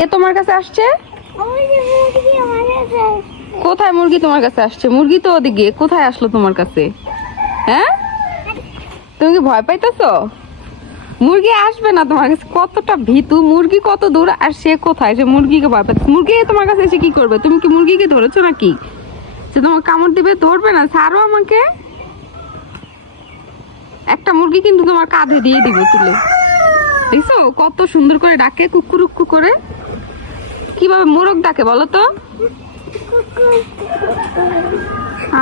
কে তোমার কাছে আসছে? কোথায় মুরগি তোমার কাছে আসছে? মুরগি তো ওদিকে, কোথায় আসলো তোমার কাছে? হ্যাঁ, তুমি কি ভয় পাইতেছো? মুরগি আসবে না তোমার কাছে, কতটা ভীতু মুরগি, কত দূর আর সে কোথায়? সে মুরগিকে ভয় পাচ্ছে। মুরগি তোমার কাছে এসে কি করবে? তুমি কি মুরগিকে ধরেছো নাকি? সে তোমার কামড় দিবে, ধরবে না, ছাড়ো আমাকে। একটা মুরগি কিন্তু তোমার কাঁধে দিয়ে দিব তুলে। দেখছো কত সুন্দর করে ডাকে, কুকুরুক্কু করে। কিভাবে মোরগ ডাকে বলো তো?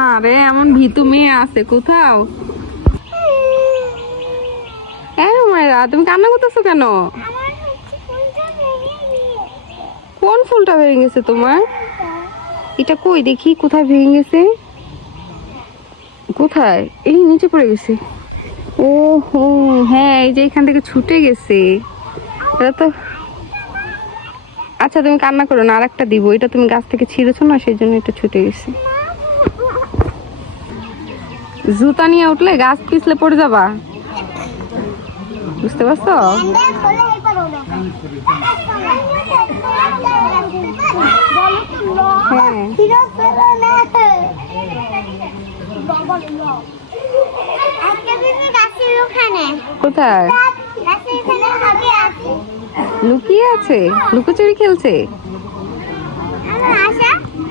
আরে এমন ভীতু মেয়ে আছে কোথাও? মায়েরা, তুমি কান্না করতেছো কেন? কোন ফুলটা ভেঙে গেছে তোমার? এটা কই দেখি, কোথায় ভেঙে গেছে? কোথায়? এই নিচে পড়ে গেছে। ও হো, হ্যাঁ, এই যে এখান থেকে ছুটে গেছে। এটা তো আচ্ছা, তুমি কান্না করো না, আরেকটা দিব। এটা তুমি গাছ থেকে ছিঁড়েছো না, সেই জন্য এটা ছুটে গেছে। জুতা নিয়ে উঠলে গাছ পিছলে পড়ে যাবা, বুঝতে পারছো? হ্যাঁ, কোথায় লুকিয়ে আছে? লুকোচুরি খেলছে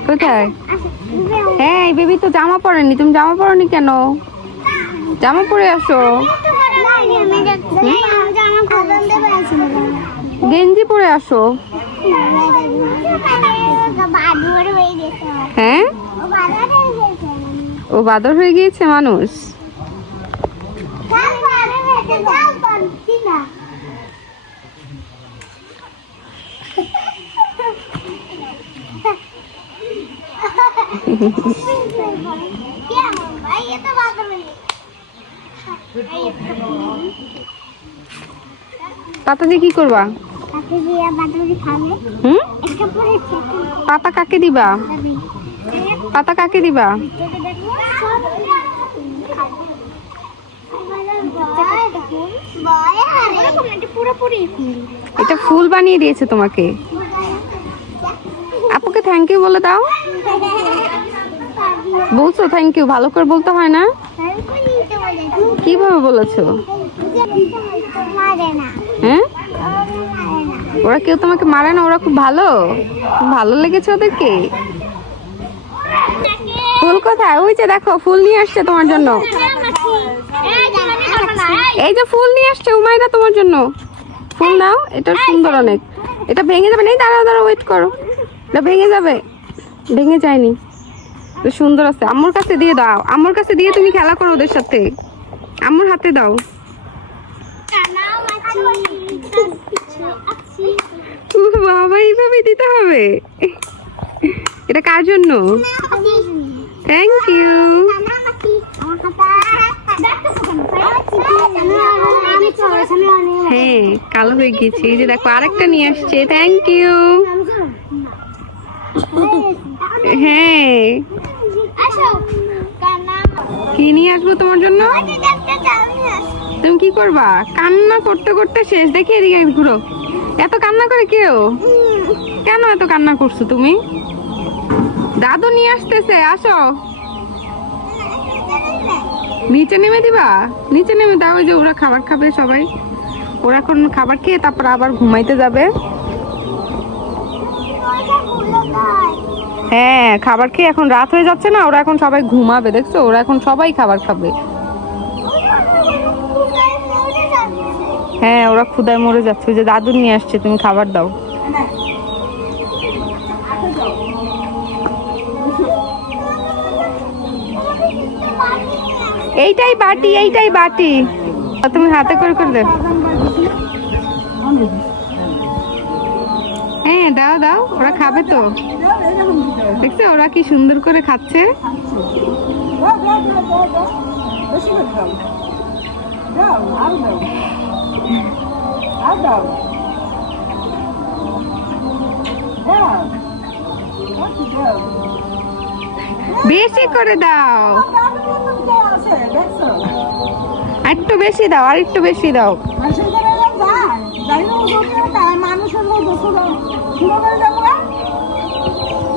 কোথায়? হ্যাঁ, এই বেবি তো জামা পরেনি। তুমি জামা পরনি কেন? জামা পরে আসো। গেঞ্জি পরে আসো। হ্যাঁ, ও বাদর হয়ে গিয়েছে মানুষ। পাতা দিয়ে কি করবা? পাতা কাকে দিবা? পাতা কাকে দিবা? এটা ফুল বানিয়ে দিয়েছে তোমাকে। আপুকে থ্যাংক ইউ বলে দাও। বলছো থ্যাংক ইউ? ভালো করে বলতে হয় না? কিভাবে বলেছো? হ্যাঁ, ওরা কেউ তোমাকে মারে না, ওরা খুব ভালো। ভালো লেগেছে ওদেরকে? ফুল কোথায়? ওই যে দেখো, ফুল নিয়ে আসছে তোমার জন্য। এই যে ফুল নিয়ে আসছে উমাইরা তোমার জন্য। ফুল নাও, এটা সুন্দর অনেক। এটা ভেঙে যাবে না, দাঁড়াও দাঁড়াও, ওয়েট করো। এটা ভেঙে যাবে। ভেঙে যায়নি, সুন্দর আছে। আম্মুর কাছে দিয়ে দাও, আম্মুর কাছে দিয়ে তুমি খেলা করো ওদের সাথে। আম্মুর হাতে দাও। বাবা, এইভাবে দিতে হবে? এটা কার জন্য? Thank you. হ্যাঁ, কালো হয়ে গেছে। এই যে দেখো, আরেকটা নিয়ে আসছে। Thank you. হ্যাঁ, কি নিয়ে আসবো তোমার জন্য? তুমি কি করবা? কান্না করতে করতে শেষ। দেখি এদিকে ঘুরো। এত কান্না করে কেউ? কেন এত কান্না করছো তুমি? দাদু নিয়ে আসতেছে, আসো। নিচে নেমে দিবা? নিচে নেমে দাও। ওই যে ওরা খাবার খাবে সবাই। ওরা এখন খাবার খেয়ে তারপর আবার ঘুমাইতে যাবে। হ্যাঁ, খাবার খেয়ে এখন রাত হয়ে যাচ্ছে না, ওরা এখন সবাই ঘুমাবে। দেখছো, ওরা এখন সবাই খাবার খাবে। হ্যাঁ, ওরা ক্ষুধায় মরে যাচ্ছে। ওই যে দাদু নিয়ে আসছে, তুমি খাবার দাও। এইটাই বাটি, এইটাই বাটি। তুমি হাতে করে করে দে। হ্যাঁ, দাও দাও, ওরা খাবে তো। দেখছো ওরা কি সুন্দর করে খাচ্ছে। বেশি করে দাও, একটু বেশি দাও, আর একটু বেশি দাও।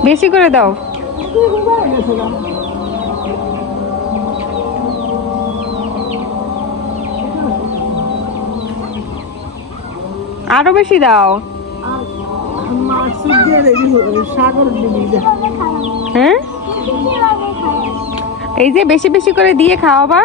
বেশি করে দাও। আরো বেশি দাও। হ্যাঁ, এই যে বেশি বেশি করে দিয়ে খাওয়াবা।